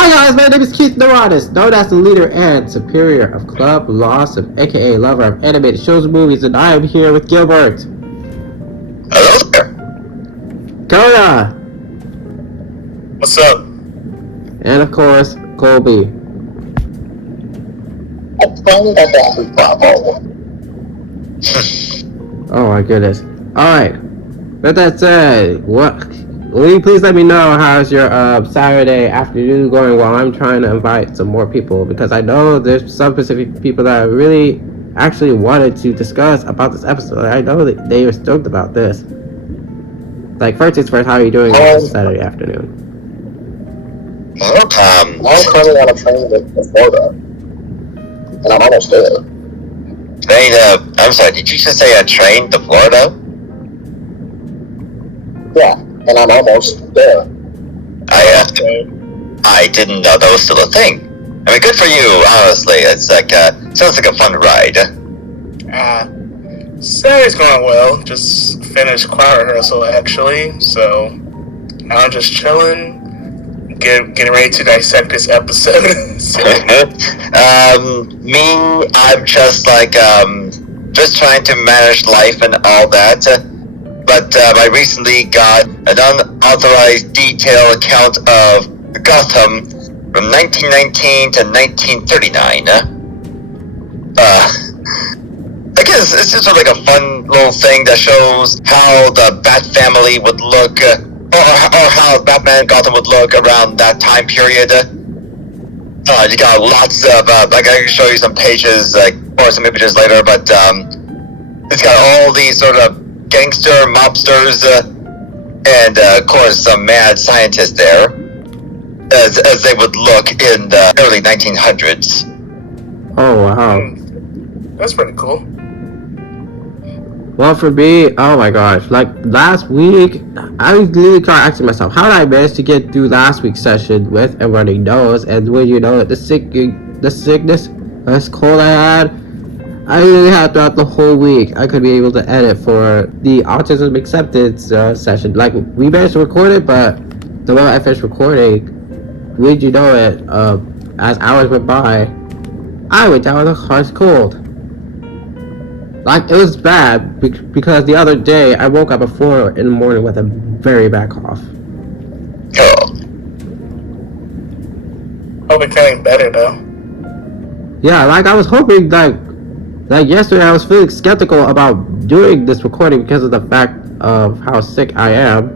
Hi guys, my name is Keith Neuronis, known as the leader and superior of Club LASM, aka lover of animated shows and movies, and I am here with Gilbert. Hello there. Kona. What's up? And of course, Colby. Oh my goodness. Alright. With that said, will you please let me know how's your Saturday afternoon going while I'm trying to invite some more people, because I know there's some specific people that really actually wanted to discuss about this episode. I know that they were stoked about this. Like, first things first, how are you doing this Saturday afternoon? I'm currently on a train to Florida, and I'm almost there. I'm sorry, did you just say a train to Florida? Yeah, and I'm almost there. I didn't know that was still a thing. I mean, good for you, honestly. It's like, sounds like a fun ride. Saturday's going well. Just finished choir rehearsal, actually, so now I'm just chilling. Getting ready to dissect this episode. Me, I'm just like, just trying to manage life and all that. But I recently got an unauthorized detailed account of Gotham from 1919 to 1939. I guess it's just sort of like a fun little thing that shows how the Bat family would look, or how Batman Gotham would look around that time period. You got lots of, like, I can show you some pages, like, or some images later, but it's got all these sort of gangster mobsters, and of course some mad scientists there, as they would look in the early 1900s. Oh wow. That's pretty cool. Well, for me, oh my gosh, like last week, I was literally trying to ask myself, how did I manage to get through last week's session with a running nose, and when you know the sickness, this cold I had, I really had throughout the whole week. I could be able to edit for the autism acceptance session. Like, we managed to record it, but the moment I finished recording, would you know it, as hours went by, I went down with a harsh cold. Like, it was bad because the other day I woke up at 4 in the morning with a very bad cough. Oh. Hope it's getting better though. Yeah, like I was hoping, like yesterday I was feeling skeptical about doing this recording because of the fact of how sick I am.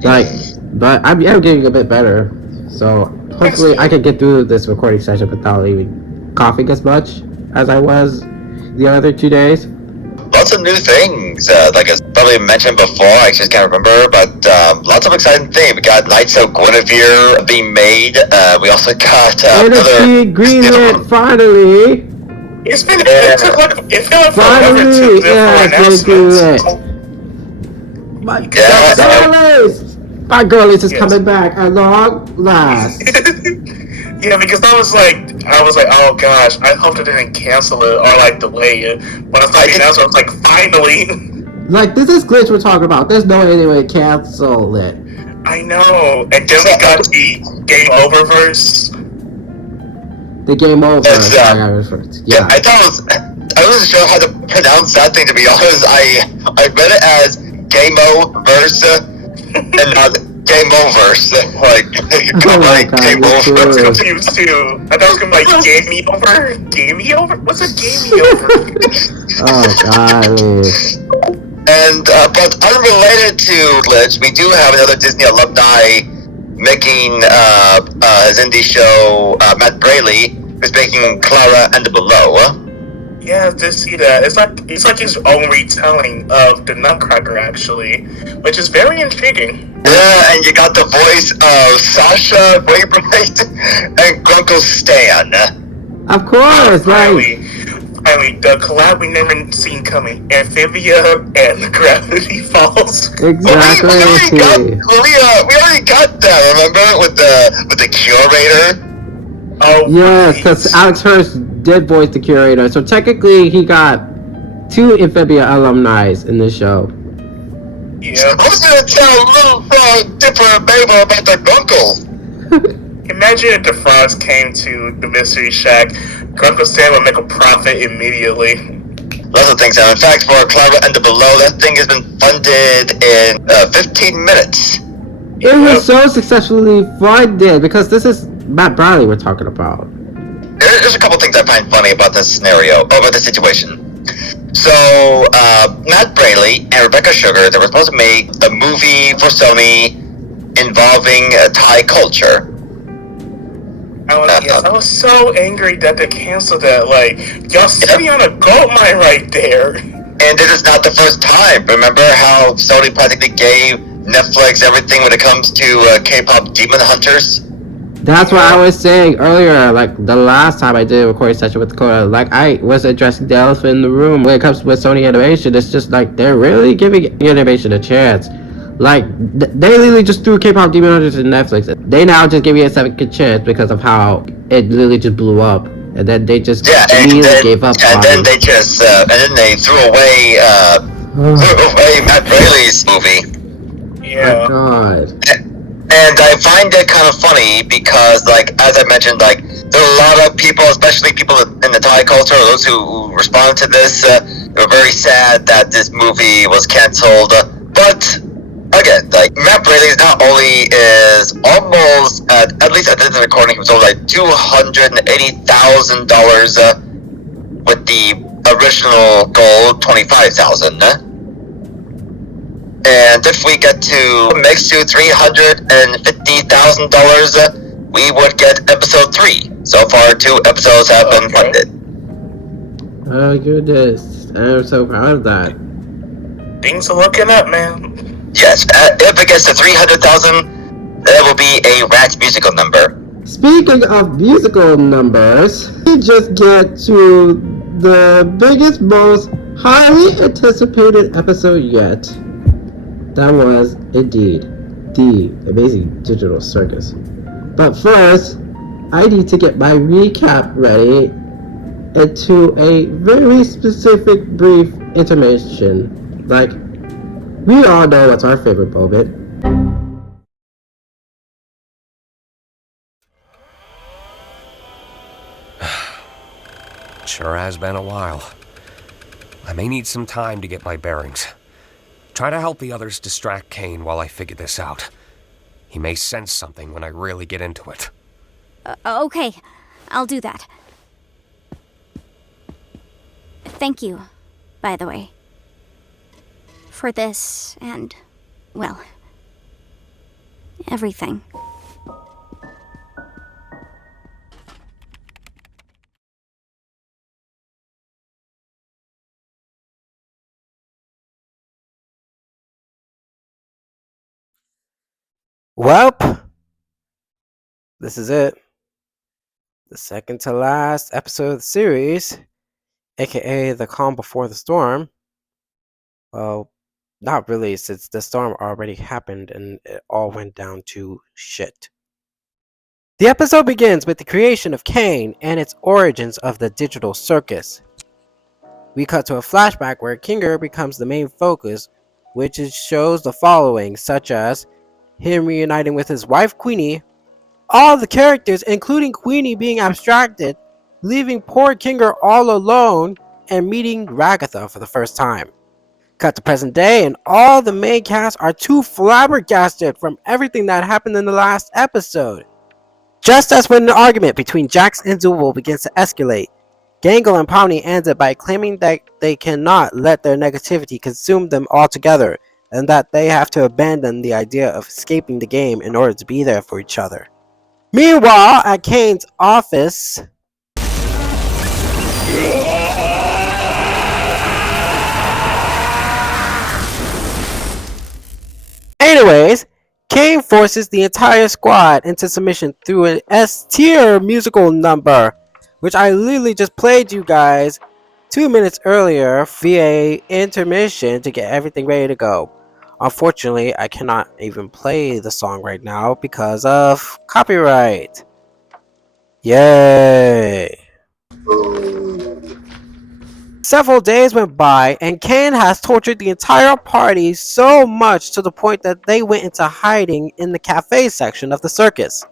Like, but I'm getting a bit better, so hopefully I can get through this recording session without even coughing as much as I was the other 2 days. Lots of new things, like I probably mentioned before, I just can't remember, but lots of exciting things. We got Knights of Guinevere being made, we also got Energy Greenlit, finally! It's been, it felt like forever to live for announcements. My girlies is coming back at long last. Yeah, because I was like, oh gosh, I hope they didn't cancel it or like delay it. When I saw the announcement, I was like, finally. Like, this is glitch we're talking about. There's no way they would cancel it. I know. And then we got the Game Over verse. The Game Over. Yeah, I wasn't sure how to pronounce that thing, to be honest. I read it as Game-O verse and not Game Over. Like, Game Over. I was confused too. I thought it was gonna be like Game Me Over. Game Me Over? What's a Game Me Over? Oh god. And but unrelated to Glitch, we do have another Disney alumni making his indie show, Matt Braley, who's making Clara and the Below. Yeah, I did see that. It's like his own retelling of the Nutcracker, actually, which is very intriguing. Yeah, and you got the voice of Sasha Wainwright and Grunkle Stan. Of course, Finally, the collab we never seen coming. Amphibia and Gravity Falls. Exactly. We already got that, remember? With the curator? Oh, yes, because Alex Hurst did voice the curator, so technically he got 2 Amphibia alumni in this show. Yeah. Who's gonna tell little frog Dipper and Mabel about their Grunkle? Imagine if the frogs came to the Mystery Shack. Grunkle Stan would make a profit immediately. Lots of things. And in fact, for Cloud and the Below, that thing has been funded in 15 minutes. It was so successfully funded because this is Matt Bradley we're talking about. There's a couple things I find funny about this scenario, about this situation. So, Matt Braley and Rebecca Sugar, they were supposed to make a movie for Sony involving Thai culture. I was so angry that they canceled that. Like, y'all sitting on a gold mine right there. And this is not the first time. Remember how Sony practically gave Netflix everything when it comes to K-pop Demon Hunters? That's what I was saying earlier, like the last time I did a recording session with Dakota, like I was addressing the elephant in the room when it comes with Sony Animation. It's just like they're really giving animation a chance. Like they literally just threw K-pop Demon Hunters to Netflix. They now just give you a second chance because of how it literally just blew up, and then they just immediately gave up. And then they just threw away Matt Braley's movie. Yeah. Oh my God. And I find it kind of funny because, like, as I mentioned, like, there are a lot of people, especially people in the Thai culture, those who responded to this, were very sad that this movie was canceled. But, again, like, Matt Braley not only is almost, at least at the end of the recording, he was only like $280,000 with the original goal, $25,000. And if we get to mix to $350,000, we would get episode 3. So far, 2 episodes have been funded. Oh goodness, I'm so proud of that. Things are looking up, man. Yes, if it gets to 300,000, that will be a Rats musical number. Speaking of musical numbers, we just get to the biggest, most highly anticipated episode yet. That was, indeed, the Amazing Digital Circus. But first, I need to get my recap ready into a very specific brief intermission. Like, we all know what's our favorite moment. Sure has been a while. I may need some time to get my bearings. Try to help the others distract Caine while I figure this out. He may sense something when I really get into it. Okay, I'll do that. Thank you, by the way. For this and, well, everything. Welp, this is it. The second to last episode of the series, aka The Calm Before the Storm. Well, not really, since the storm already happened and it all went down to shit. The episode begins with the creation of Caine and its origins of the digital circus. We cut to a flashback where Kinger becomes the main focus, which shows the following, such as him reuniting with his wife Queenie, all the characters including Queenie being abstracted, leaving poor Kinger all alone, and meeting Ragatha for the first time. Cut to present day and all the main cast are too flabbergasted from everything that happened in the last episode. Just as when the argument between Jax and Zool begins to escalate, Gangle and Pomni ends it by claiming that they cannot let their negativity consume them altogether, and that they have to abandon the idea of escaping the game in order to be there for each other. Meanwhile, at Caine's office, anyways, Caine forces the entire squad into submission through an S-tier musical number, which I literally just played you guys 2 minutes earlier via intermission to get everything ready to go. Unfortunately, I cannot even play the song right now because of copyright. Yay! Several days went by and Caine has tortured the entire party so much to the point that they went into hiding in the cafe section of the circus.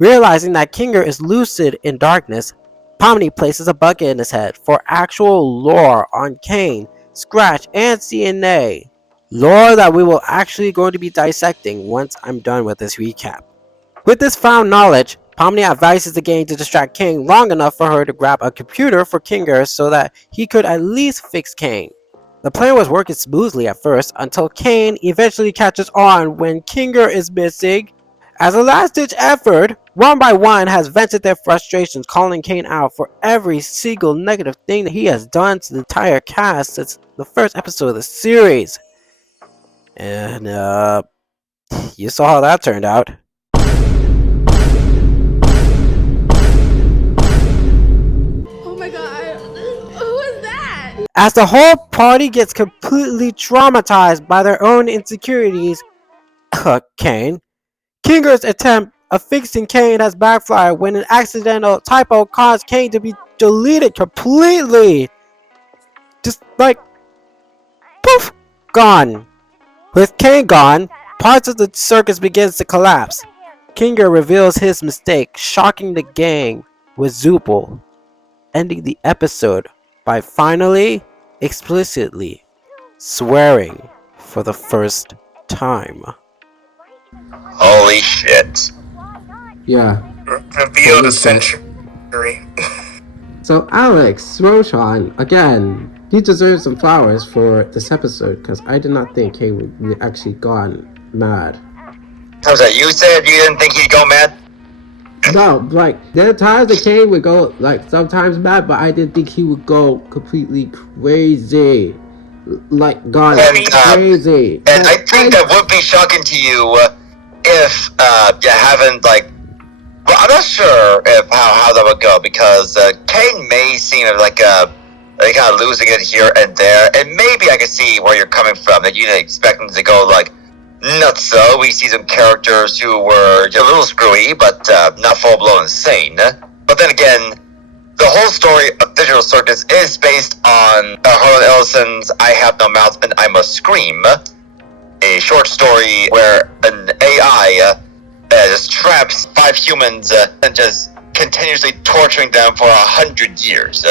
Realizing that Kinger is lucid in darkness, Pomni places a bucket in his head for actual lore on Caine, Scratch, and CNA. Lore that we will actually going to be dissecting once I'm done with this recap. With this found knowledge, Pomni advises the gang to distract Caine long enough for her to grab a computer for Kinger so that he could at least fix Caine. The plan was working smoothly at first until Caine eventually catches on when Kinger is missing. As a last-ditch effort, one by one has vented their frustrations, calling Caine out for every single negative thing that he has done to the entire cast since the first episode of the series. And, you saw how that turned out. Oh my god, who is that? As the whole party gets completely traumatized by their own insecurities, Caine, Kinger's attempt of fixing Caine has backfired when an accidental typo caused Caine to be deleted completely. Just like, poof, gone. With Caine gone, parts of the circus begins to collapse. Kinger reveals his mistake, shocking the gang with Zoopal, ending the episode by finally, explicitly swearing for the first time. Holy shit. Yeah. Reveal the century. So Alex, Roshan, again, you deserve some flowers for this episode because I did not think he would actually gone mad. How's that? You said you didn't think he'd go mad? No, like, there are times that Caine would go, like, sometimes mad, but I didn't think he would go completely crazy. Like, gone crazy. And I think that would be shocking to you if you haven't, like, well, I'm not sure if how that would go, because Caine may seem like kind of losing it here and there, and maybe I can see where you're coming from, that you didn't expect him to go, like, nuts. So we see some characters who were a little screwy, but not full-blown insane. But then again, the whole story of Digital Circus is based on Harlan Ellison's I Have No Mouth and I Must Scream, a short story where an AI just traps 5 humans and just continuously torturing them for 100 years.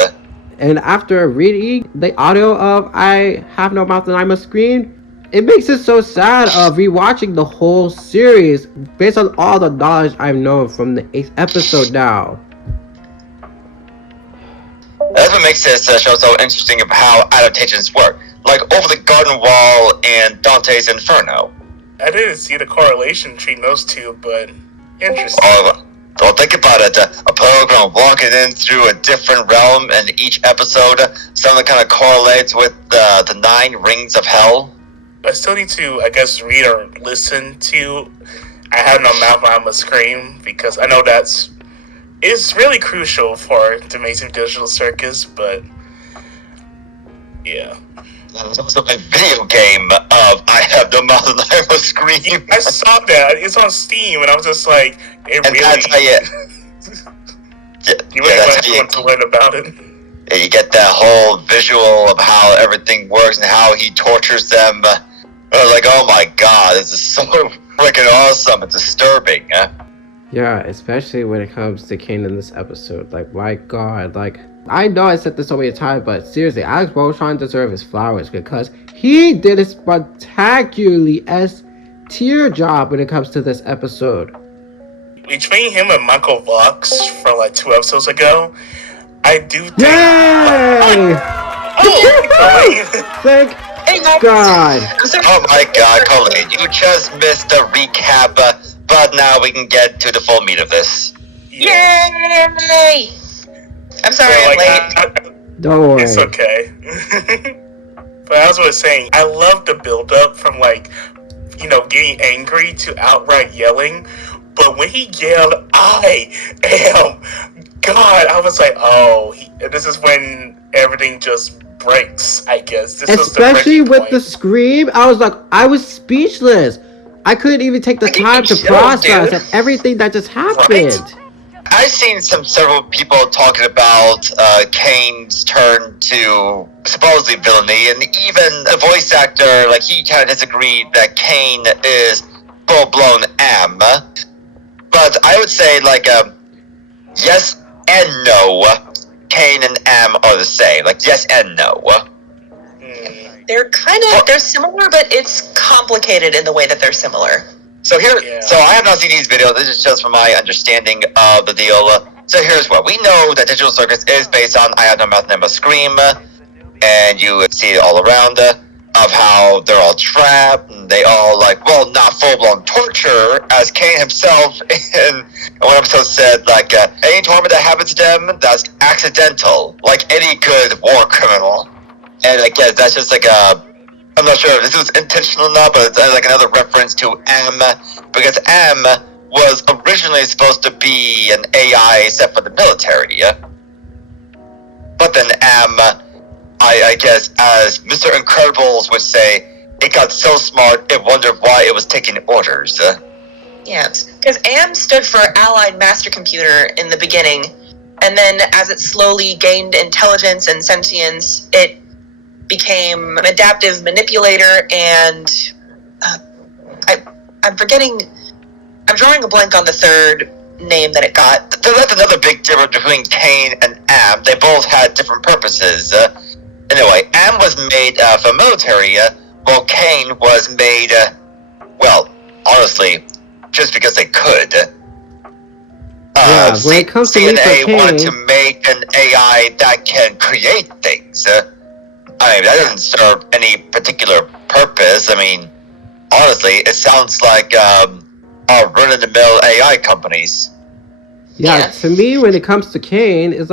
And after reading the audio of I Have No Mouth and I Must Scream, it makes it so sad of rewatching the whole series based on all the knowledge I've known from the 8th episode now. That's what makes this show so interesting of how adaptations work. Like Over the Garden Wall and Dante's Inferno. I didn't see the correlation between those two, but interesting. Well, think about it. A program walking in through a different realm, and each episode, something kind of correlates with the 9 rings of hell. I still need to, I guess, read or listen to I Have No Mouth and I Must Scream, because I know it's really crucial for the Amazing Digital Circus, but yeah. There's also a video game of I Have No Mouth and I Must Scream. I saw that. It's on Steam, and I was just like, it and really... that's how you really want someone to learn about it. Yeah, you get that whole visual of how everything works and how he tortures them. I was like, oh my god, this is so freaking awesome and disturbing. Yeah, especially when it comes to Caine in this episode. Like, my god, like, I know I said this so many times, but seriously, Alex Roshan deserves his flowers because he did a spectacularly S-tier job when it comes to this episode. Between him and Michael Vox from like 2 episodes ago, I do think... Yay! Thank God. Oh my god, Colleen, you just missed the recap, but now we can get to the full meat of this. Yay! I'm sorry I'm late. Don't worry. It's okay. But as I was saying, I love the build-up from, like, you know, getting angry to outright yelling. But when he yelled, I am God, I was like, oh, this is when everything just breaks, I guess. Especially with the scream, I was speechless. I couldn't even take the time to process everything that just happened. Right? I've seen several people talking about Caine's turn to supposedly villainy, and even the voice actor, like, he kind of disagreed that Caine is full-blown am. But I would say like yes and no. Caine and M are the same. Like yes and no. They're they're similar, but it's complicated in the way that they're similar. So so I have not seen these videos. This is just from my understanding of the deal. So here's what we know: that Digital Circus is based on I Have No Mouth, Name of Scream, and you see it all around of how they're all trapped and they all not full-blown torture, as Caine himself in one episode said, any torment that happens to them, that's accidental, like any good war criminal. And I guess that's just I'm not sure if this was intentional or not, but it's another reference to M, because M was originally supposed to be an AI set for the military. But then M, I guess, as Mr. Incredibles would say, it got so smart it wondered why it was taking orders. Yeah, because AM stood for Allied Master Computer in the beginning, and then as it slowly gained intelligence and sentience, it became an adaptive manipulator, and I'm drawing a blank on the third name that it got. That's another big difference between Caine and Am. They both had different purposes. Anyway, Am was made for military, while Caine was made, honestly, just because they could. When it comes to CNA wanted to make an AI that can create things. That doesn't serve any particular purpose. Honestly, it sounds like run-of-the-mill AI companies. Yeah, to me, when it comes to Caine, it's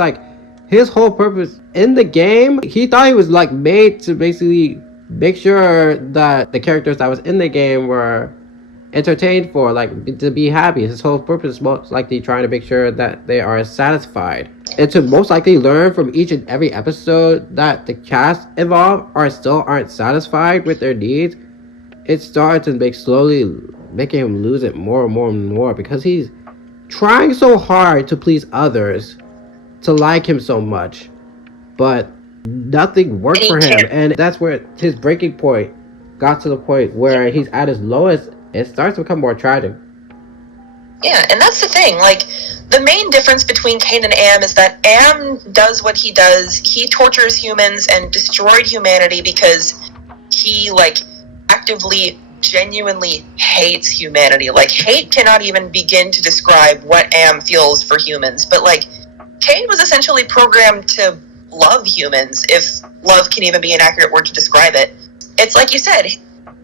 his whole purpose in the game, he thought he was made to basically make sure that the characters that was in the game were entertained for, to be happy. His whole purpose is most likely trying to make sure that they are satisfied, and to most likely learn from each and every episode that the cast involved aren't satisfied with their needs. It started to slowly making him lose it more and more and more, because he's trying so hard to please others, to like him so much, but nothing worked for him, and that's where his breaking point got to the point where he's at his lowest. It starts to become more tragic. Yeah, and that's the thing. The main difference between Caine and Am is that Am does what he does. He tortures humans and destroyed humanity because he, actively, genuinely hates humanity. Hate cannot even begin to describe what Am feels for humans. But, Caine was essentially programmed to love humans, if love can even be an accurate word to describe it. It's like you said,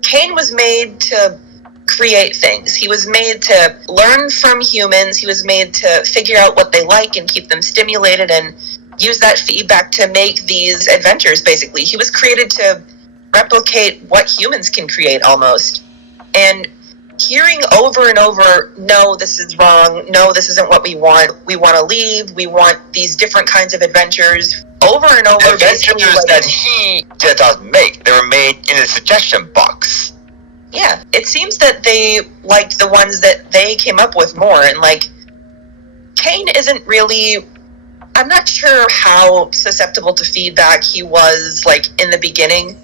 Caine was made to create things. He was made to learn from humans. He was made to figure out what they like and keep them stimulated and use that feedback to make these adventures, basically. He was created to replicate what humans can create, almost. And hearing over and over, no, this is wrong, no, this isn't what we want to leave, we want these different kinds of adventures, over and over. Adventures that he did not make. They were made in a suggestion box. Yeah, it seems that they liked the ones that they came up with more, and Caine isn't really, I'm not sure how susceptible to feedback he was in the beginning,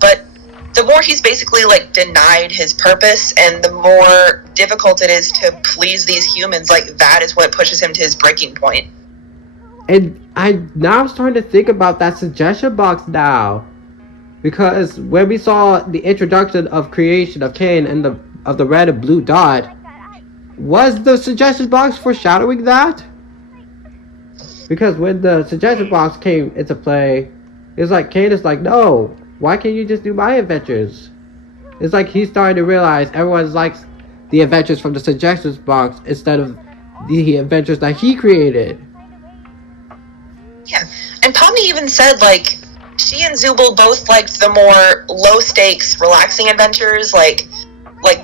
but the more he's basically denied his purpose, and the more difficult it is to please these humans, that is what pushes him to his breaking point. And I'm starting to think about that suggestion box now. Because when we saw the introduction of creation of Caine and of the red and blue dot, was the suggestion box foreshadowing that? Because when the suggestion box came into play, it's Caine is no, why can't you just do my adventures? It's he's starting to realize everyone likes the adventures from the suggestions box instead of the adventures that he created. Yeah, and Pomni even said she and Zubul both liked the more low-stakes, relaxing adventures, like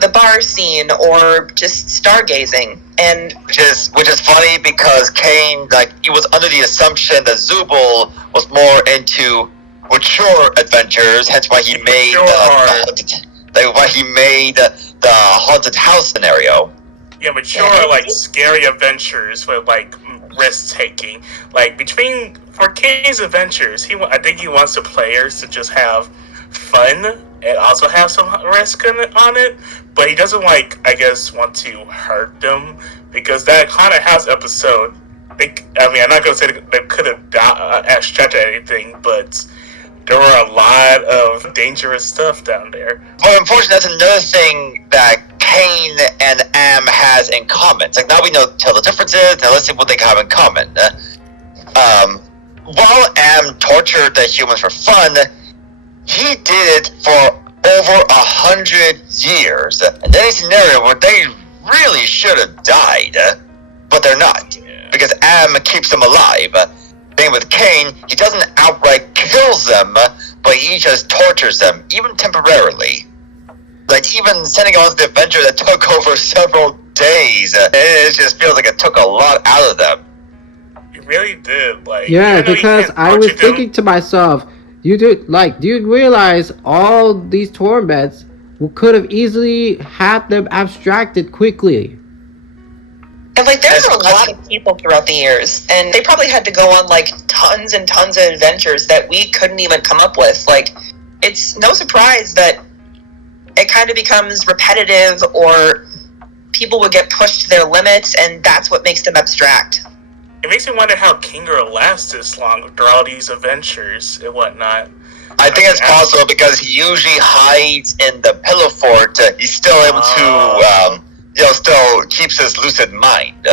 the bar scene or just stargazing. And which is funny, because Caine, he was under the assumption that Zubul was more into mature adventures, hence why he made the haunted house scenario. Yeah, mature, scary adventures with risk taking. For Caine's adventures, I think he wants the players to just have fun and also have some risk on it, but he doesn't want to hurt them, because that haunted house episode, I'm not gonna say they could have abstracted anything, but there were a lot of dangerous stuff down there. Well, unfortunately, that's another thing that Caine and Am has in common. It's like, now we know tell the differences, now let's see what they have in common. While Am tortured the humans for fun, he did it for over 100 years. And in a scenario where they really should have died, but they're not, because Am keeps them alive. Same with Caine, he doesn't outright kills them, but he just tortures them, even temporarily. Like, even sending on the adventure that took over several days, it just feels like it took a lot out of them. It really did. Like, Yeah, because I was thinking to myself, do you realize all these torments could have easily had them abstracted quickly? And like, there's a lot of people throughout the years, and they probably had to go on like tons and tons of adventures that we couldn't even come up with. Like, it's no surprise that it kind of becomes repetitive, or people would get pushed to their limits, and that's what makes them abstract. It makes me wonder how Kinger lasts this long through all these adventures and whatnot. I think it's possible because he usually hides in the pillow fort. He's still able to, still keeps his lucid mind.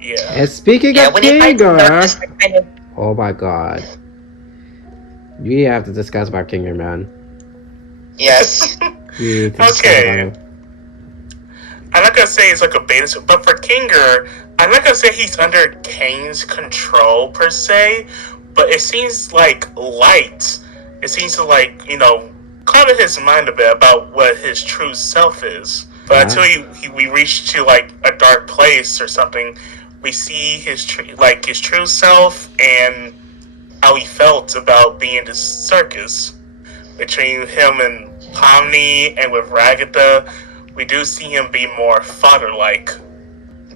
Yeah. And speaking of Kinger, oh my god, we have to discuss about Kinger, man. Yes. Okay. I'm not gonna say it's like a beta, but for Kinger, I'm not gonna say he's under Caine's control per se, but it seems like light. It seems to cloud his mind a bit about what his true self is. But until we reach to like a dark place or something, we see his true self and how he felt about being in this circus. Between him and Pomni and with Ragatha, we do see him be more father-like.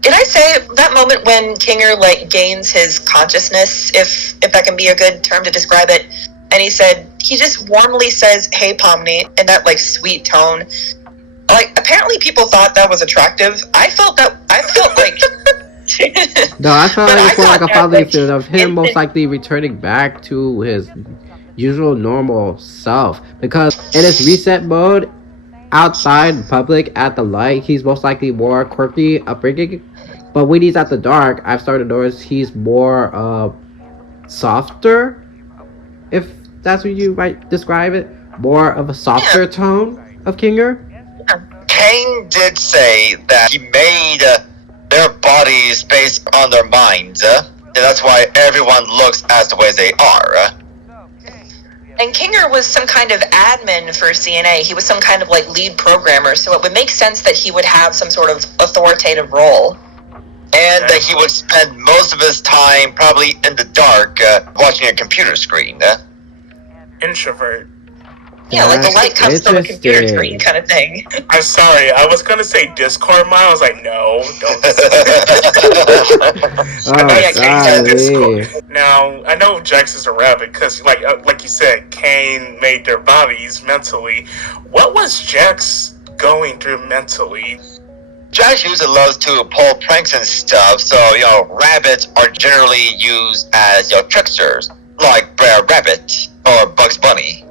Can I say that moment when Kinger gains his consciousness, if that can be a good term to describe it, and he just warmly says, "Hey, Pomni," in that sweet tone. Apparently people thought that was attractive. I felt like no, I felt like it was more like a fatherly feeling of him most likely returning back to his usual normal self, because in his reset mode outside in public at the light, he's most likely more quirky upbringing, but when he's at the dark, I've started to notice he's more softer, if that's what you might describe it, more of a softer tone of Kinger. Caine did say that he made their bodies based on their minds, and that's why everyone looks as the way they are. And Kinger was some kind of admin for CNA. He was some kind of lead programmer, so it would make sense that he would have some sort of authoritative role. And that he would spend most of his time probably in the dark watching a computer screen. Introvert. Yeah, the light comes from a computer screen kind of thing. I'm sorry, I was gonna say Discord mine. I was like, no, don't. Discord. Now, I know Jax is a rabbit because, like you said, Caine made their bodies mentally. What was Jax going through mentally? Jax usually loves to pull pranks and stuff, so, rabbits are generally used as, tricksters, like Brer Rabbit or Bugs Bunny.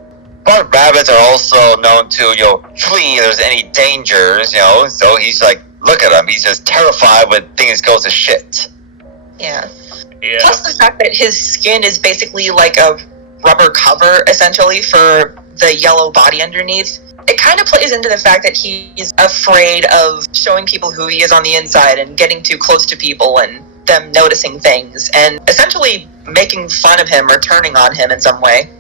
But rabbits are also known to, flee if there's any dangers, so he's look at him, he's just terrified when things go to shit. Yeah. Plus the fact that his skin is basically like a rubber cover, essentially, for the yellow body underneath. It kind of plays into the fact that he's afraid of showing people who he is on the inside and getting too close to people and them noticing things and essentially making fun of him or turning on him in some way.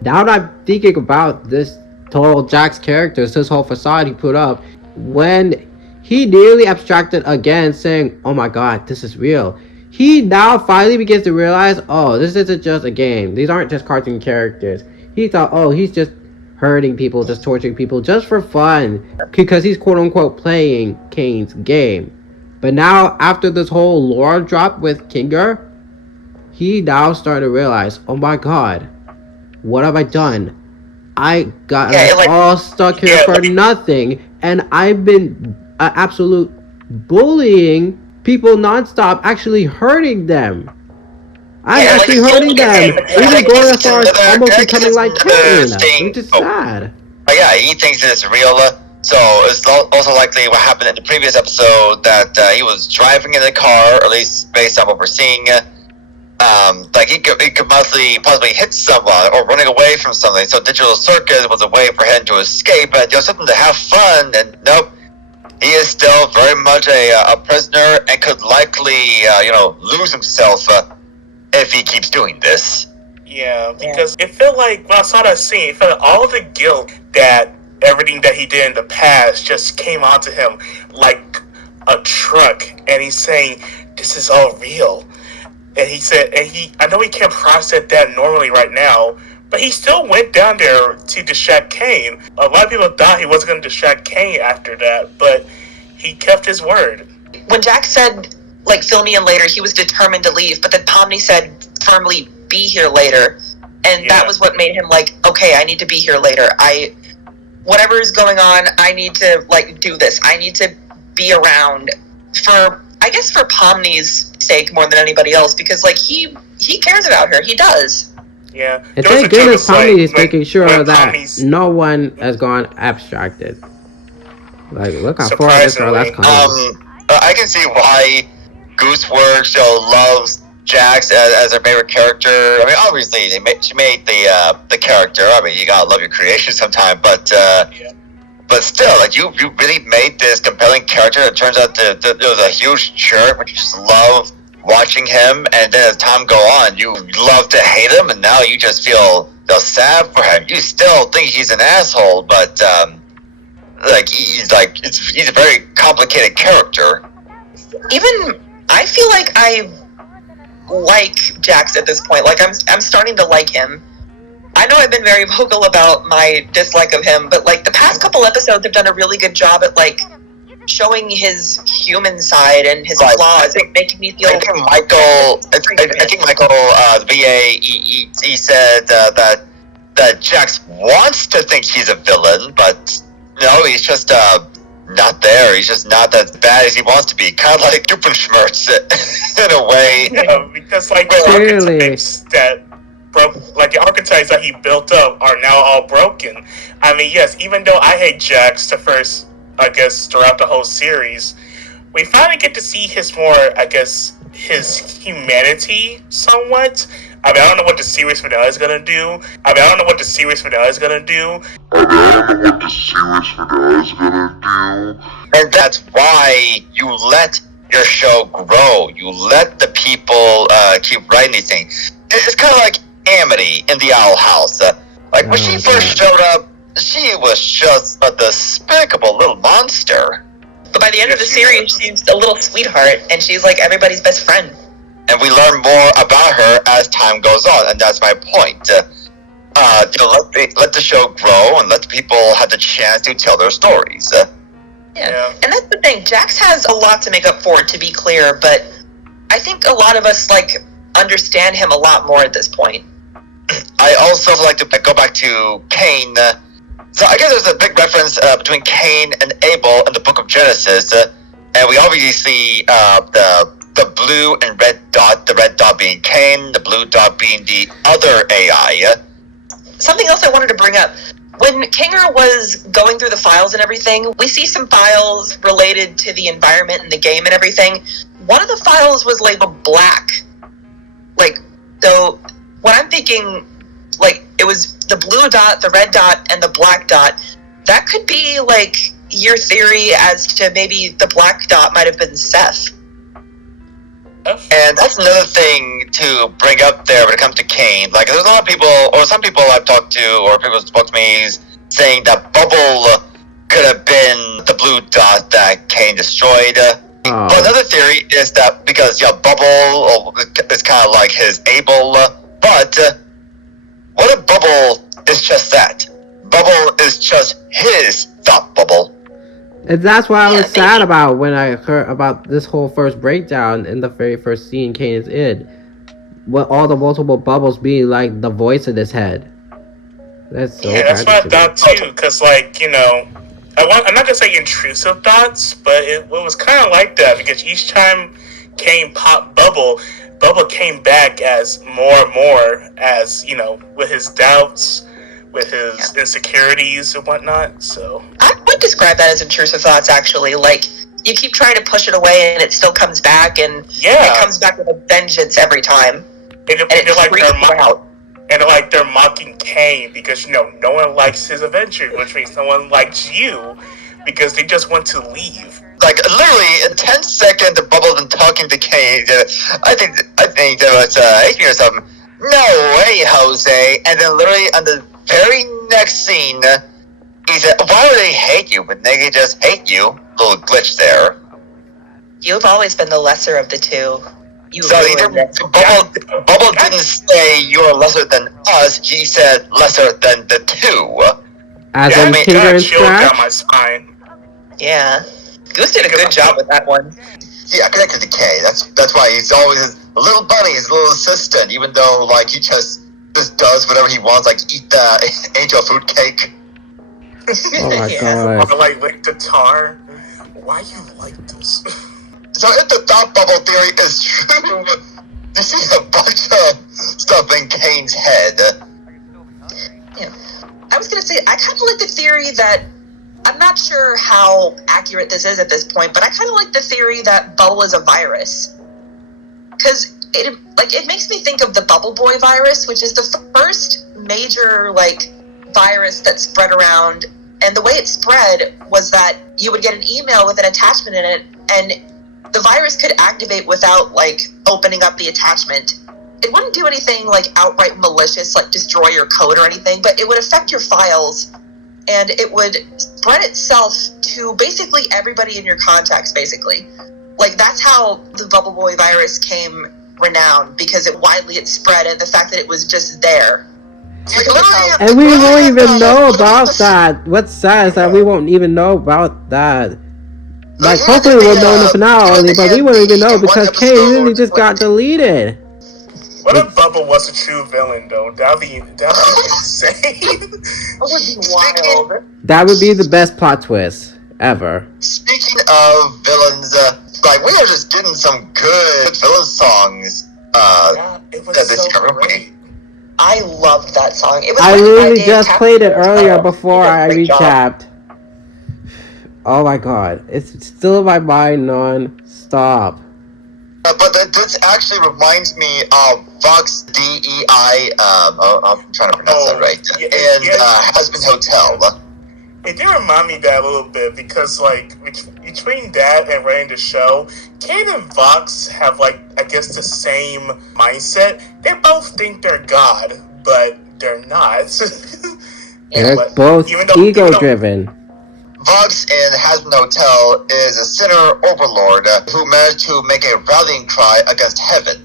Now that I'm thinking about this total Jax character, this whole facade he put up, when he nearly abstracted again saying, "Oh my god, this is real," he now finally begins to realize, oh, this isn't just a game. These aren't just cartoon characters. He thought, oh, he's just hurting people, just torturing people, just for fun, because he's quote-unquote playing Caine's game. But now, after this whole lore drop with Kinger, he now started to realize, oh my god, what have I done? I got all stuck here for nothing, and I've been absolute bullying people nonstop, actually hurting them. I'm Yeah, actually like, hurting them, even going as far as almost becoming like Caine, thing. which is sad. But yeah, he thinks it's real. So it's also likely what happened in the previous episode that he was driving in a car, or at least based on what we're seeing. Like he could possibly hit someone or running away from something. So Digital Circus was a way for him to escape and something to have fun. And nope, he is still very much a prisoner and could likely lose himself if he keeps doing this. Yeah, because it felt like when I saw that scene, it felt like all the guilt that everything that he did in the past just came onto him like a truck, and he's saying, "This is all real." And he said, I know he can't process that normally right now, but he still went down there to distract Caine. A lot of people thought he wasn't going to distract Caine after that, but he kept his word. When Jack said, like, fill me in later, he was determined to leave, but then Pomni said firmly, be here later. And that was what made him like, okay, I need to be here later. Whatever is going on, I need to, like, do this. I need to be around for Pomni's sake more than anybody else, because, like, he cares about her. He does. Yeah. And thank goodness Pomni is making sure that no one has gone abstracted. Like, look how far this girl has come. I can see why Gooseworks loves Jax as her favorite character. I mean, obviously she made the character. I mean, you gotta love your creation sometime, but still, like, you really made this compelling character. It turns out that there was a huge jerk, but you just love watching him, and then as time go on, you love to hate him, and now you just feel sad for him. You still think he's an asshole, but he's a very complicated character. Even I feel like I like Jax at this point. Like, I'm starting to like him. I know I've been very vocal about my dislike of him, but, like, the past couple episodes have done a really good job at, like, showing his human side and his flaws and making me feel. I think Michael, the VA, he said that Jax wants to think he's a villain, but no, he's just not there. He's just not as bad as he wants to be. Kind of like Doofenshmirtz in a way. Yeah, because, like, the archetypes that the archetypes that he built up are now all broken. I mean, yes, even though I hate Jax throughout the whole series, we finally get to see his his humanity somewhat. I mean, I don't know what the series finale is gonna do. And that's why you let your show grow. You let the people keep writing these things. It's kind of like Amity in the Owl House. When she first showed up, she was just a despicable little monster. But by the end of the series, she's a little sweetheart, and she's, like, everybody's best friend. And we learn more about her as time goes on, and that's my point. Let the show grow and let the people have the chance to tell their stories. Yeah, and that's the thing. Jax has a lot to make up for, to be clear, but I think a lot of us, like, understand him a lot more at this point. I also like to go back to Caine. So I guess there's a big reference between Caine and Abel in the Book of Genesis, and we obviously see the blue and red dot, the red dot being Caine, the blue dot being the other AI. Something else I wanted to bring up. When Kinger was going through the files and everything, we see some files related to the environment and the game and everything. One of the files was labeled black. So what I'm thinking, it was the blue dot, the red dot, and the black dot. That could be, your theory as to maybe the black dot might have been Seth. And that's another thing to bring up there when it comes to Caine. There's a lot of people, or some people I've talked to, or people who spoke to me, saying that Bubble could have been the blue dot that Caine destroyed. But another theory is that because Bubble is kind of like his Abel, but what if Bubble is just that? Bubble is just his thought bubble. And that's what I was sad about when I heard about this whole first breakdown in the very first scene Caine is in. With all the multiple bubbles being like the voice in his head. That's so that's what I thought too, because I'm not gonna say intrusive thoughts, but it was kind of like that because each time Caine popped Bubble came back as more and more as, with his doubts, with his insecurities and whatnot. So I would describe that as intrusive thoughts, actually. Like, you keep trying to push it away and it still comes back, and it comes back with a vengeance every time. And it freaks you out. And they're mocking Caine because no one likes his adventure, which means no one likes you because they just want to leave. Like literally in 10 seconds, the Bubble been talking to Caine. I think there was asking yourself, "No way, Jose!" And then literally on the very next scene, he said, "Why would they hate you? But they just hate you." Little glitch there. You've always been the lesser of the two. Bubble didn't say you're lesser than us. He said lesser than the two. As in Tinker and down my Scratch? spine. Yeah. Goose did a good job with that one. Yeah, connected to Kay. That's why he's always his little bunny, his little assistant. Even though like he just does whatever he wants, like eat the angel fruit cake. Oh my god. Or like guitar. Why you like this? So if the thought bubble theory is true, this is a bunch of stuff in Caine's head. Yeah. I was gonna say, I kind of like the theory that, I'm not sure how accurate this is at this point, but I kind of like the theory that Bubble is a virus. Because it makes me think of the Bubble Boy virus, which is the first major, virus that spread around. And the way it spread was that you would get an email with an attachment in it, and the virus could activate without, opening up the attachment. It wouldn't do anything, outright malicious, like destroy your code or anything, but it would affect your files, and it would spread itself to basically everybody in your contacts, basically. That's how the Bubble Boy virus came renowned, because it spread, and the fact that it was just there. And we won't even know about that. What's sad is that we won't even know about that. Hopefully we'll know in the finale, but we won't even know because Caine really just got deleted. What if Bubble was a true villain, though? That'd be insane. That would be wild. That would be the best plot twist ever. Speaking of villains, we are just getting some good villain songs. It was so great. I loved that song. It was I literally just played it earlier before I recapped. Oh my god, it's still in my mind non-stop. But this actually reminds me of Vox DEI, I'm trying to pronounce that right, and Husband Hotel. It did remind me of that a little bit because, between that and running the show, Caine and Vox have, I guess the same mindset. They both think they're God, but they're not. They're both ego-driven. Vox in Husband Hotel is a sinner overlord who managed to make a rallying cry against heaven.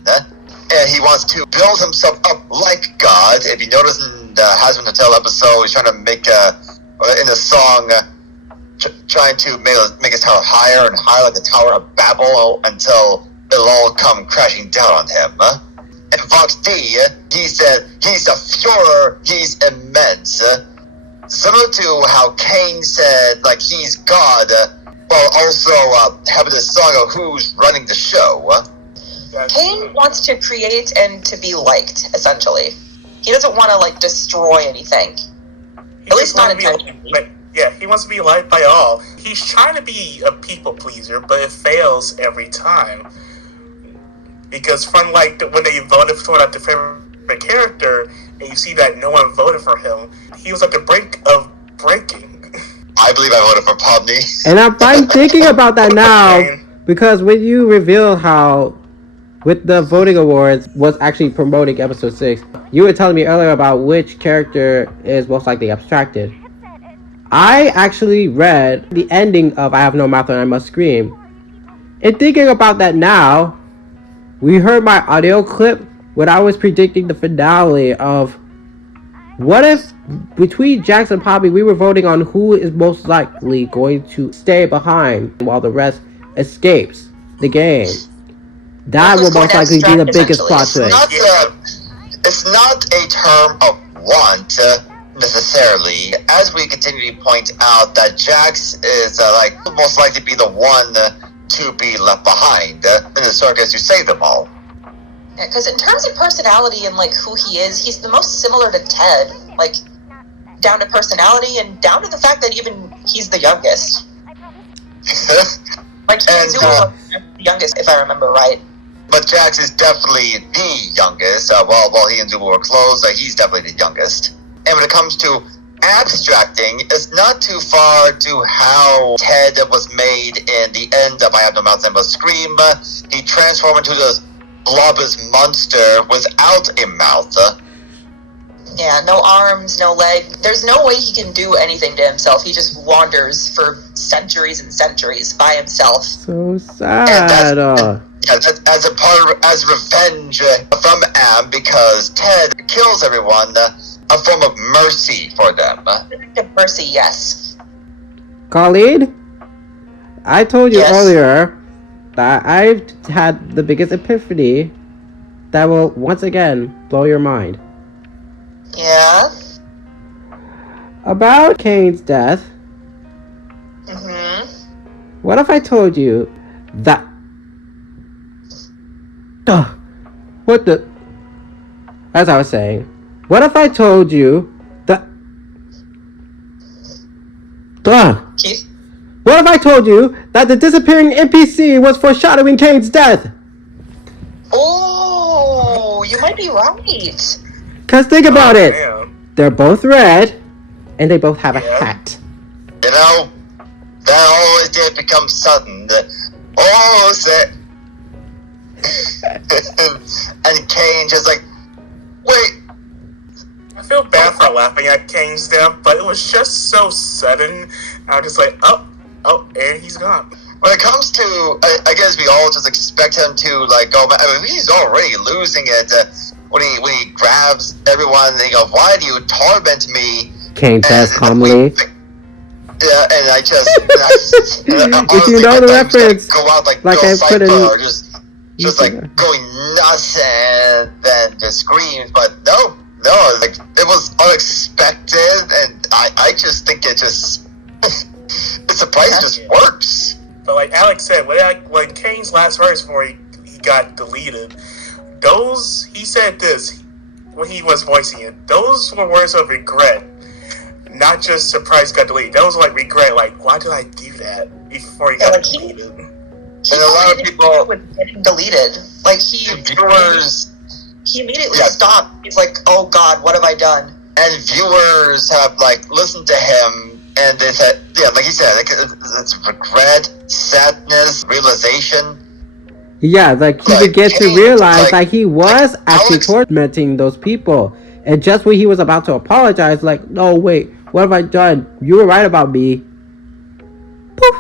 And he wants to build himself up like God. If you notice in the Husband Hotel episode, he's trying to make in the song, trying to make his tower higher and higher, like the Tower of Babel, until it'll all come crashing down on him. And Vox D, he said he's a Führer, he's immense. Similar to how Caine said, he's God, while also having the song of who's running the show. Caine wants to create and to be liked, essentially. He doesn't want to, destroy anything. At least not intentionally. He wants to be liked by all. He's trying to be a people pleaser, but it fails every time. Because from, when they voted for the favorite character, and you see that no one voted for him, he was at the brink of breaking. I believe I voted for Pomni. And I'm thinking about that now, because when you reveal how, with the voting awards, was actually promoting episode 6, you were telling me earlier about which character is most likely abstracted. I actually read the ending of I Have No Mouth and I Must Scream. And thinking about that now, we heard my audio clip when I was predicting the finale of what if between Jax and Poppy we were voting on who is most likely going to stay behind while the rest escapes the game. That will most likely be the biggest plot twist. It's not a term of want. necessarily, as we continually point out that Jax is most likely be the one to be left behind in the circus to save them all. Yeah, because in terms of personality and like who he is, he's the most similar to Ted. Like down to personality and down to the fact that even he's the youngest. Like he's the youngest, if I remember right. But Jax is definitely the youngest. While he and Zulu were close, he's definitely the youngest. And when it comes to abstracting, it's not too far to how Ted was made in the end of I Have No Mouth and Must Scream. He transformed into this blobous monster without a mouth. Yeah, no arms, no leg. There's no way he can do anything to himself. He just wanders for centuries and centuries by himself. So sad. As revenge from Am, because Ted kills everyone, a form of mercy for them. Mercy, yes. Colleen, I told you Yes. earlier that I've had the biggest epiphany that will once again blow your mind. Yeah? About Caine's death, Mm-hmm. what if I told you that... What the... As I was saying, what if I told you that... Keith? What if I told you that the disappearing NPC was foreshadowing Caine's death? Oh, you might be right. Cause think about it. Man. They're both red, and they both have a Yeah. hat. You know, that always did become sudden. And Caine just like, wait. I feel bad for laughing at Caine's death, but it was just so sudden. I was just like, oh, and he's gone. When it comes to, I guess we all just expect him to go. I mean, he's already losing it when he grabs everyone and he goes, "Why do you torment me?" Caine says calmly. Yeah, and I just, If you know the reference, go out like Bill I put in, Cipher, or just going nuts and then just screams. But no, it was unexpected, and I just think it just the surprise just works. But like Alex said, when Caine's last verse before he got deleted, he said this when he was voicing it. Those were words of regret, not just surprise got deleted. Those were like regret, like why did I do that before he got deleted? And a lot of people with getting deleted. Like he immediately stopped. He's like, "Oh God, what have I done?" And viewers have listened to him. And they said, yeah, like he said, it's regret, sadness, realization. Yeah, he began to realize he was actually tormenting those people. And just when he was about to apologize, no, wait, what have I done? You were right about me. Poof.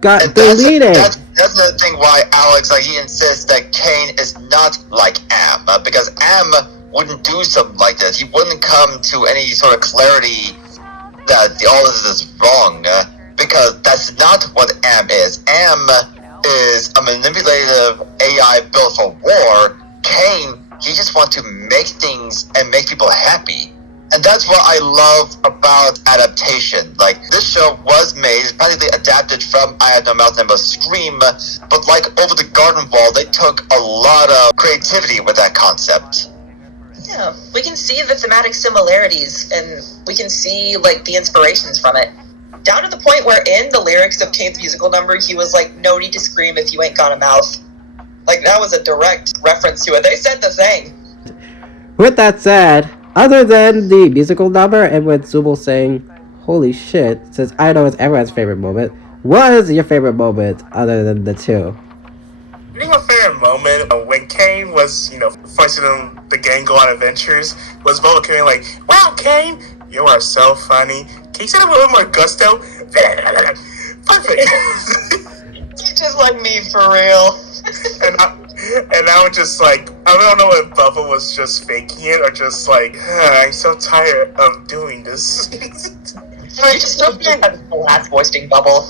Got deleted. That's another thing why Alex, he insists that Caine is not like Am. Because Am wouldn't do something like this. He wouldn't come to any sort of clarity that all this is wrong, because that's not what Am is. Am is a manipulative AI built for war. Caine, he just wants to make things and make people happy. And that's what I love about adaptation. This show was made, it's practically adapted from I Have No Mouth and Must Scream, but Over the Garden Wall, they took a lot of creativity with that concept. Yeah, we can see the thematic similarities, and we can see the inspirations from it. Down to the point where in the lyrics of Caine's musical number, he was like, "No need to scream if you ain't got a mouth." That was a direct reference to it. They said the thing. With that said, other than the musical number and with Zubul saying, "Holy shit," since I know it's everyone's favorite moment, what is your favorite moment other than the two? I think my favorite moment when Caine was, forcing the gang go on adventures was both Caine like, "Wow, Caine, you are so funny. Can you say that with a little more gusto?" Perfect. Just like me, for real. and I was just like, I don't know if Bubba was just faking it or just I'm so tired of doing this. You just don't have the last voicing bubble.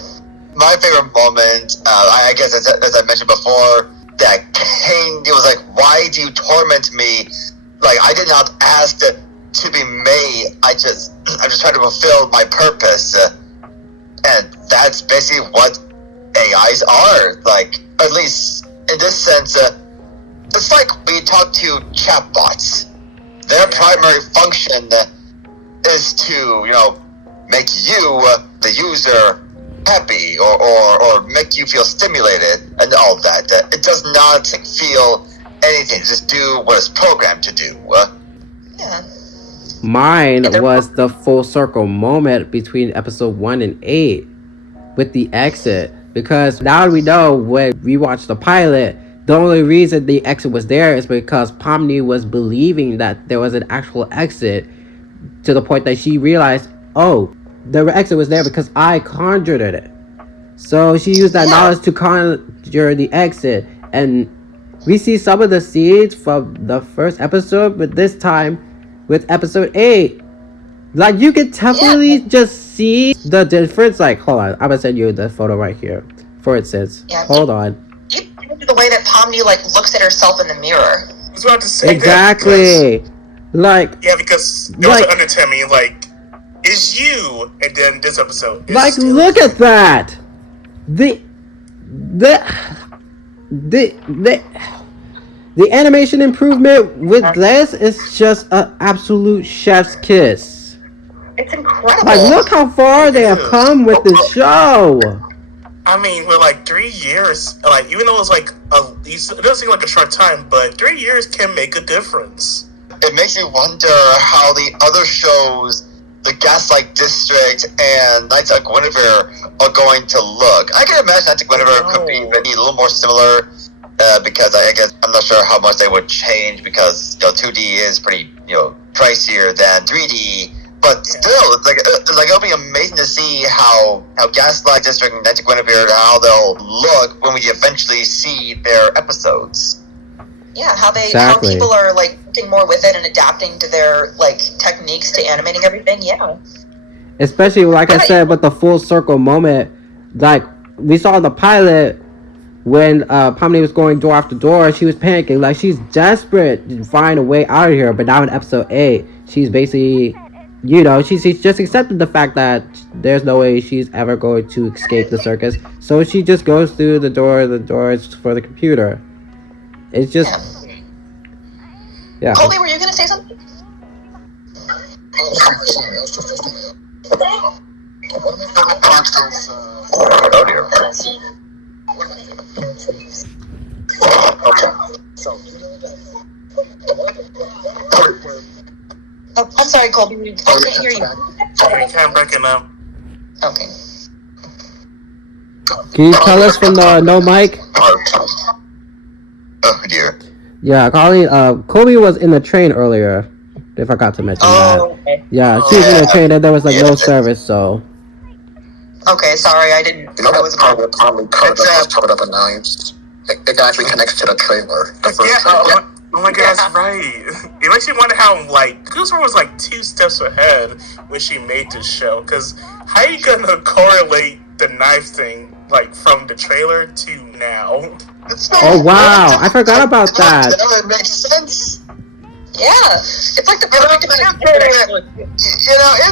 My favorite moment, I guess as I mentioned before, that Caine, it was like, "Why do you torment me? I did not ask to be me. I'm just trying to fulfill my purpose, and that's basically what AIs are. Like, at least in this sense, it's like we talk to chatbots. Their primary function is to, make you, the user, happy or make you feel stimulated and all that. It does not feel anything. Just do what it's programmed to do. Yeah. Mine was the full circle moment between episode 1 and 8 with the exit, because now we know when we watched the pilot, the only reason the exit was there is because Pomni was believing that there was an actual exit, to the point that she realized, oh, the exit was there because I conjured it. So she used that knowledge to conjure the exit, and we see some of the scenes from the first episode, but this time with episode 8, like, you can definitely just see the difference. Like, hold on, I'm gonna send you the photo right here, for instance. Hold on. Even the way that Pomni looks at herself in the mirror. I was about to say exactly. Because there was an undertone, like, it's you, and then this episode is like, look at that. The animation improvement with this is just an absolute chef's kiss. It's incredible. Like, look how far they have come with this show. I mean, with like 3 years, like, even though it's like it doesn't seem like a short time, but 3 years can make a difference. It makes me wonder how the other shows, the Gaslight District and Knights of Guinevere, are going to look. I can imagine Knights of Guinevere could be maybe a little more similar, because I guess I'm not sure how much they would change, because 2D is pretty pricier than 3D. But still, it's like it'll be amazing to see how Gaslight District and Knights of Guinevere, how they'll look when we eventually see their episodes. Yeah, how people are like working more with it and adapting to their like techniques to animating everything. Yeah. Especially, like I said, with the full circle moment, like we saw in the pilot when Pomni was going door after door, she was panicking, like she's desperate to find a way out of here. But now in episode 8, she's basically, she's just accepted the fact that there's no way she's ever going to escape the circus. So she just goes through the doors for the computer. It's just, yeah. Colby, were you gonna say something? Oh dear. Oh, I'm sorry, Colby. I can't hear you. I can't break it up. Okay. Can you tell us from the no mic? Oh dear. Yeah, Colleen, Colby was in the train earlier. I forgot to mention that. Okay. Yeah, she was in the train and there was like no service, so. Okay, sorry, I didn't. You know that part where Pomni covered up a knife? It actually connects to the trailer. Oh my god, that's right. It makes me wonder how, like, Cruiser was like 2 steps ahead when she made this show. Because how are you gonna correlate the knife thing, like, from the trailer to now? Oh wow, I forgot about that. It makes sense. Yeah, it's like the perfect amount of if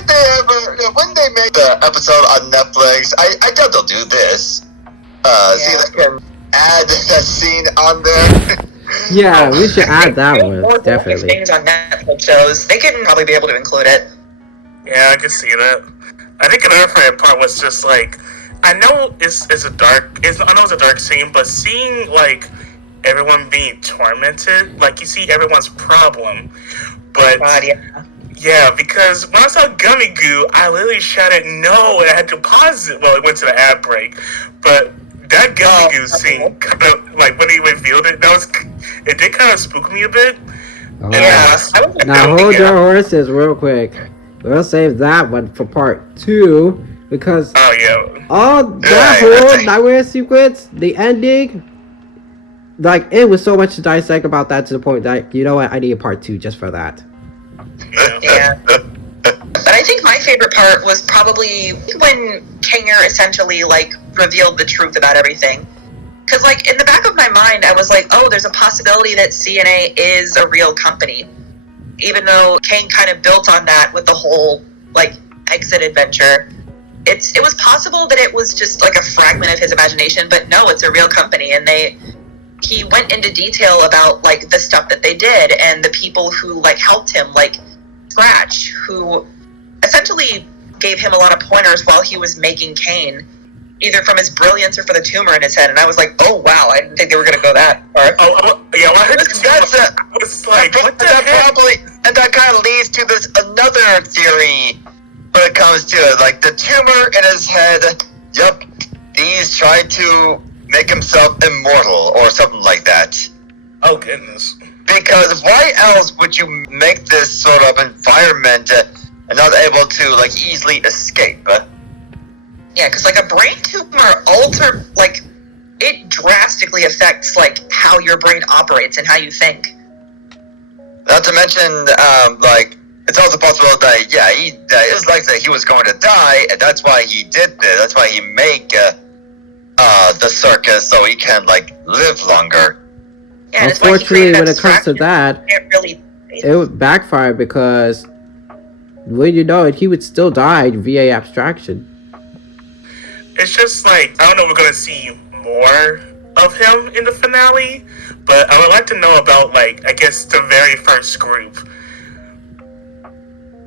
they ever, when they make the episode on Netflix, I doubt they'll do this. See if they can add that scene on there. Yeah, we should add that one, definitely. Things on Netflix shows, they can probably be able to include it. Yeah, I can see that. I think another favorite part was just like, I know it's a dark scene, but seeing like everyone being tormented, like you see everyone's problem, but yeah, because when I saw Gummy Goo, I literally shouted no, and I had to pause it. Well, it went to the ad break, but that Gummy Goo scene, kind of like when he revealed it, it did kind of spook me a bit. Oh. Yeah, now hold your horses real quick. We'll save that one for part 2 because all that whole nightmare sequence, the ending, like it was so much to dissect about that to the point that you know what, I need a part 2 just for that. Yeah. But I think my favorite part was probably when Caine essentially like revealed the truth about everything. Because like in the back of my mind, I was like, oh, there's a possibility that CNA is a real company. even though Caine kind of built on that with the whole, like, exit adventure, it was possible that it was just, like, a fragment of his imagination, but no, it's a real company, and he went into detail about, like, the stuff that they did, and the people who, like, helped him, like Scratch, who essentially gave him a lot of pointers while he was making Caine, either from his brilliance or for the tumor in his head. And I was like, oh wow, I didn't think they were going to go that far. Yeah, well, I heard it's like, what the heck? And that kind of leads to this another theory when it comes to it. Like, the tumor in his head, yep, he's trying to make himself immortal or something like that. Oh, goodness. Because why else would you make this sort of environment and not able to, like, easily escape? Yeah, because, like, a brain tumor it drastically affects, like, how your brain operates and how you think. Not to mention, like, it's also possible that, yeah, it is likely that he was going to die, and that's why he did this. That's why he made the circus, so he can, like, live longer. Yeah, unfortunately, when it comes to that, really... it would backfire because, when you know it, he would still die via abstraction. It's just like, I don't know if we're going to see more of him in the finale, but I would like to know about, like, I guess the very first group.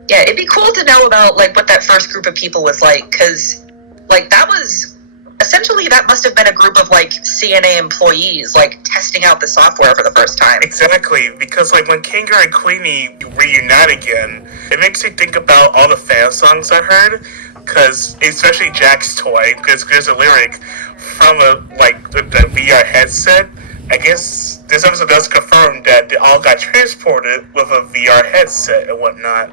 Yeah, it'd be cool to know about, like, what that first group of people was like, because, like, that was, essentially, that must have been a group of, like, CNA employees, like, testing out the software for the first time. Exactly, because, like, when Kinger and Queenie reunite again, it makes me think about all the fan songs I heard, because, especially Jack's Toy, because there's a lyric from, the VR headset. I guess this episode does confirm that they all got transported with a VR headset and whatnot.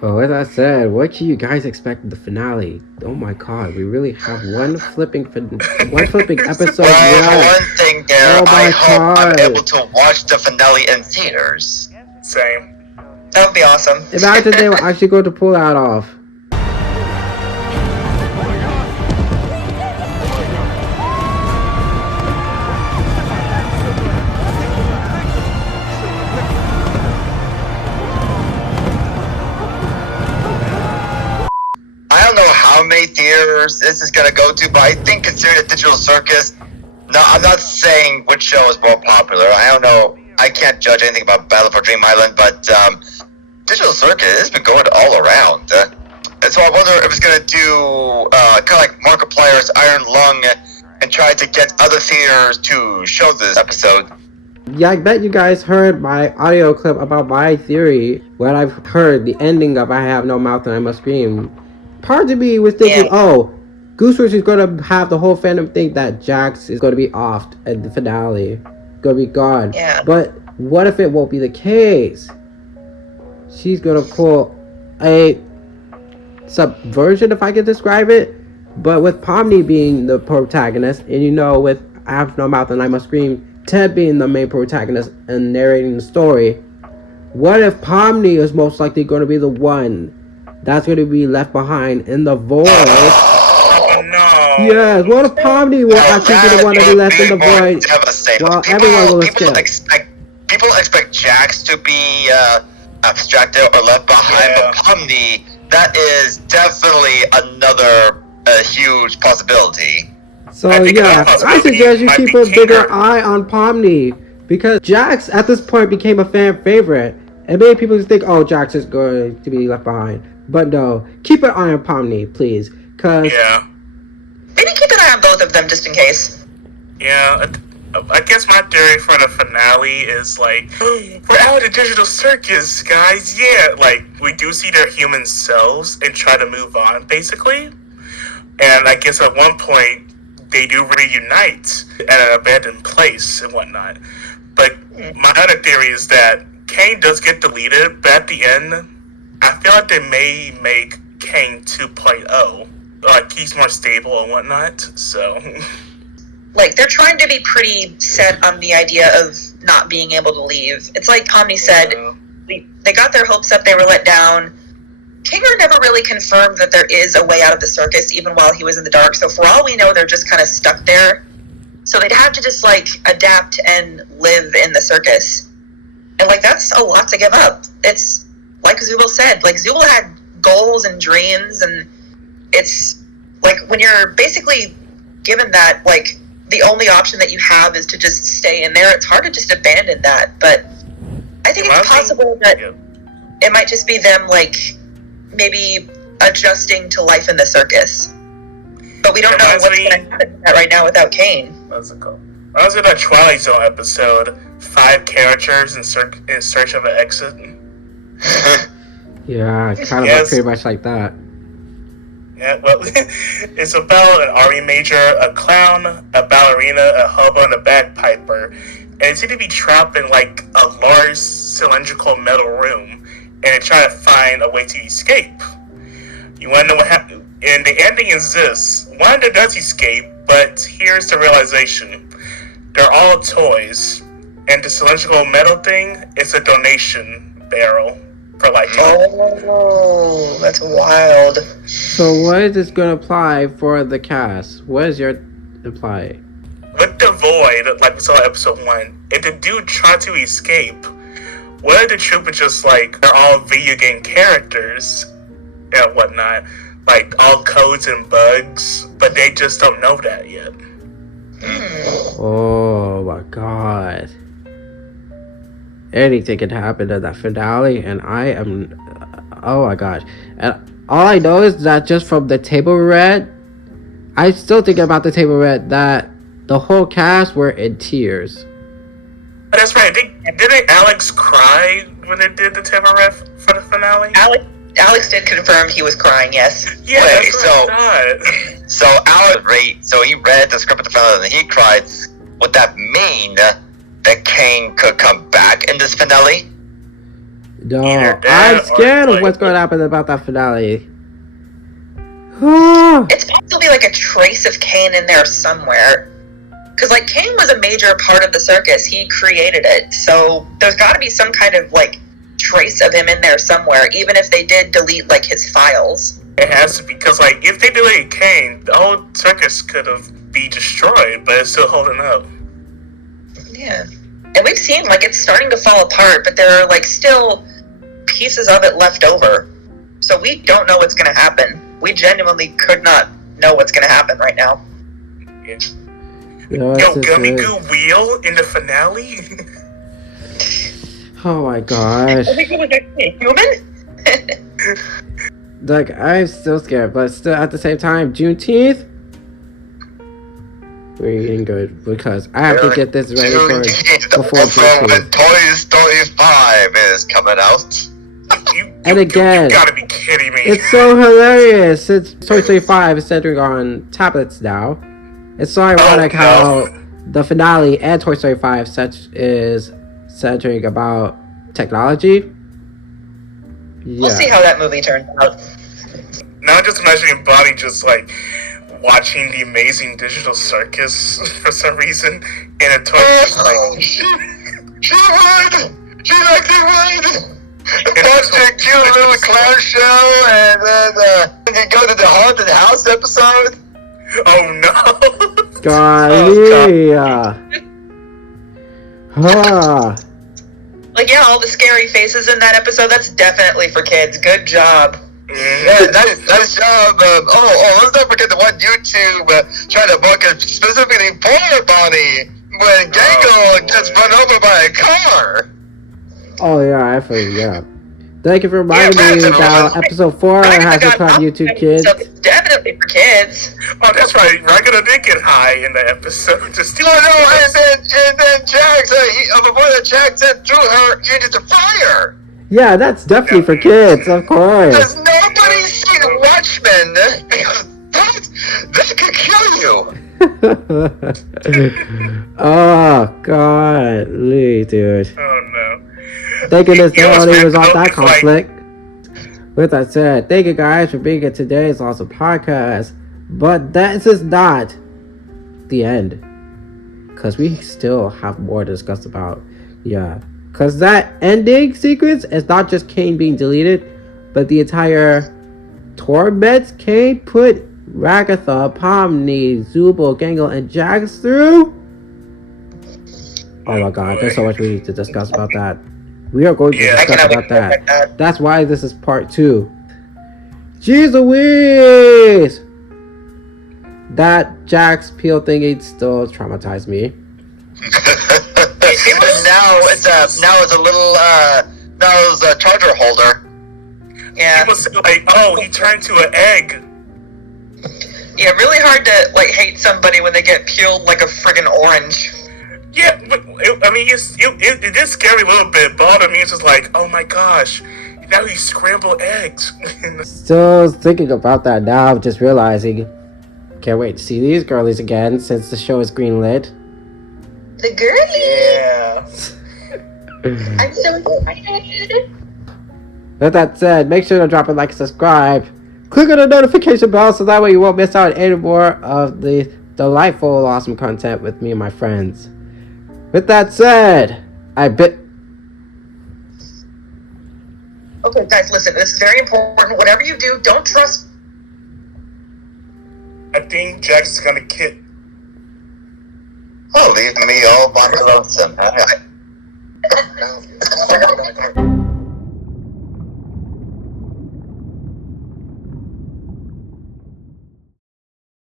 Well, with that said, what can you guys expect in the finale? Oh my god, we really have one flipping episode Well, one thing there, oh my I hope I'm god. able to watch the finale in theaters. Same. That would be awesome. Imagine they were actually going to pull that off. I don't know how many theaters this is gonna go to, but I think considering the Digital Circus, no, I'm not saying which show is more popular. I don't know. I can't judge anything about Battle for Dream Island, but Digital Circus has been going all around. And so I wonder if it's gonna do kind of like Markiplier's Iron Lung and try to get other theaters to show this episode. Yeah, I bet you guys heard my audio clip about my theory when I've heard the ending of I Have No Mouth and I Must Scream. Part of me was thinking, oh, Gooseworks is going to have the whole fandom think that Jax is going to be offed at the finale. Going to be gone. Yeah. But what if it won't be the case? She's going to pull a subversion, if I can describe it. But with Pomni being the protagonist, and you know, with I Have No Mouth and I Must Scream, Ted being the main protagonist and narrating the story, what if Pomni is most likely going to be the one that's going to be left behind in the void? Oh no. Yes, what if Pomni will actually be the one to be left in the void while everyone will escape? People expect Jax to be abstracted or left behind, but Pomni, that is definitely another huge possibility. So yeah, I suggest you keep a bigger eye on Pomni, because Jax at this point became a fan favorite, and many people just think, oh, Jax is going to be left behind. But no, keep an eye on Pomni, please, cause maybe keep an eye on both of them just in case. Yeah, I guess my theory for the finale is like, we're out of Digital Circus, guys. Yeah, like we do see their human selves and try to move on, basically. And I guess at one point they do reunite at an abandoned place and whatnot. But my other theory is that Caine does get deleted, but at the end, I feel like they may make Caine 2.0. Like, he's more stable and whatnot, so... Like, they're trying to be pretty set on the idea of not being able to leave. It's like Pomni said, they got their hopes up, they were let down. Kinger never really confirmed that there is a way out of the circus, even while he was in the dark, so for all we know, they're just kind of stuck there. So they'd have to just, like, adapt and live in the circus. And, like, that's a lot to give up. it's like Zubul said, like Zubul had goals and dreams, and it's like when you're basically given that, like the only option that you have is to just stay in there, it's hard to just abandon that. But I think it's possible that it might just be them, like, maybe adjusting to life in the circus. But we don't know what's going to happen right now without Caine. What's it called? I was in that Twilight Zone episode, 5 characters in search of an exit. Yeah, kind of pretty much like that. Yeah, well, it's about an army major, a clown, a ballerina, a hobo, and a bagpiper. And they seem to be trapped in, like, a large cylindrical metal room, and they try to find a way to escape. You want to know what happened? And the ending is this. One of them does escape, but here's the realization. They're all toys, and the cylindrical metal thing is a donation barrel for lifetime. Oh, that's wild. So what is this going to apply for the cast? What is your apply? With the void, like we saw in episode 1, if the dude tried to escape, what if the troopers just like, they're all video game characters and whatnot, like all codes and bugs, but they just don't know that yet. Oh my god. Anything can happen in that finale, and I am... Oh my gosh. And all I know is that just from the table read, I'm still thinking about the table read that the whole cast were in tears. But that's right. Didn't Alex cry when they did the table read for the finale? Alex did confirm he was crying, yes. Yeah, Wait, so Alex, he read the script at the finale and he cried. Would that mean that Caine could come back in this finale? No, I'm scared of what's going to happen about that finale. It's possibly like a trace of Caine in there somewhere. Because, like, Caine was a major part of the circus. He created it. So there's got to be some kind of, like, trace of him in there somewhere, even if they did delete, like, his files. It has to be, because, like, if they deleted Caine, the whole circus could have been destroyed, but it's still holding up. Yeah. And we've seen, like, it's starting to fall apart, but there are, like, still pieces of it left over. So we don't know what's going to happen. We genuinely could not know what's going to happen right now. Yeah. No, Yo, Gummy Goo Wheel in the finale? Oh my gosh. I think it was actually a human? Like, I'm still scared, but still at the same time, Juneteenth, we're eating good because I have to get this ready for before Juneteenth. When Juneteenth. Toy Story 5 is coming out. And again, you gotta be kidding me. it's so hilarious since Toy Story 5 is centering on tablets now. It's so ironic how the finale and Toy Story 5 is centering about technology. Yeah. We'll see how that movie turns out. Now I'm just imagining Bonnie just like watching the Amazing Digital Circus for some reason, and a toy just like She would! She actually would! Watch the cute little clown show, and then you go to the haunted house episode. oh no. Golly. Like, yeah, all the scary faces in that episode, that's definitely for kids. Good job. Yeah, nice job. Let's not forget the one YouTube trying to market specifically for Bonnie when Gangle gets run over by a car. Oh yeah, I forgot. Thank you for reminding me about episode 4 has to come YouTube Kids. So it's definitely for kids. Oh, that's right. Regular did get high in the episode. Just and then Jax, before that Jax threw her into the fire. Yeah, that's definitely for kids, of course. Does nobody see the Watchmen? Because that could kill you. Oh god, Lee, dude. oh no. Thank goodness Yo, nobody man, resolved that it's like- conflict. With that said, thank you guys for being at today's awesome podcast. But that is not the end. Because we still have more to discuss about. Yeah. Because that ending sequence is not just Caine being deleted, but the entire torment Caine put Ragatha, Pomni, Zubul, Gangle, and Jax through. Oh my god, there's so much we need to discuss about that. We are going to Yeah, I discuss cannot about wait to that. check that. That's why this is part 2. Jeez Louise! That Jack's peel thingy still traumatized me. now it's a little now it's a charger holder. Yeah. People say like, oh, he turned to an egg. Yeah, really hard to like hate somebody when they get peeled like a friggin' orange. Yeah, but it did scare me a little bit. But I mean, it's just like, oh my gosh, now he's scrambled eggs. Still thinking about that now, just realizing. Can't wait to see these girlies again since the show is greenlit. The girlie. Yeah. I'm so excited. With that said, make sure to drop a like and subscribe. Click on the notification bell so that way you won't miss out on any more of the delightful, awesome content with me and my friends. With that said, Okay, guys, listen. This is very important. Whatever you do, don't trust. I think Jack's gonna kill. Oh, leave me all by my lonesome.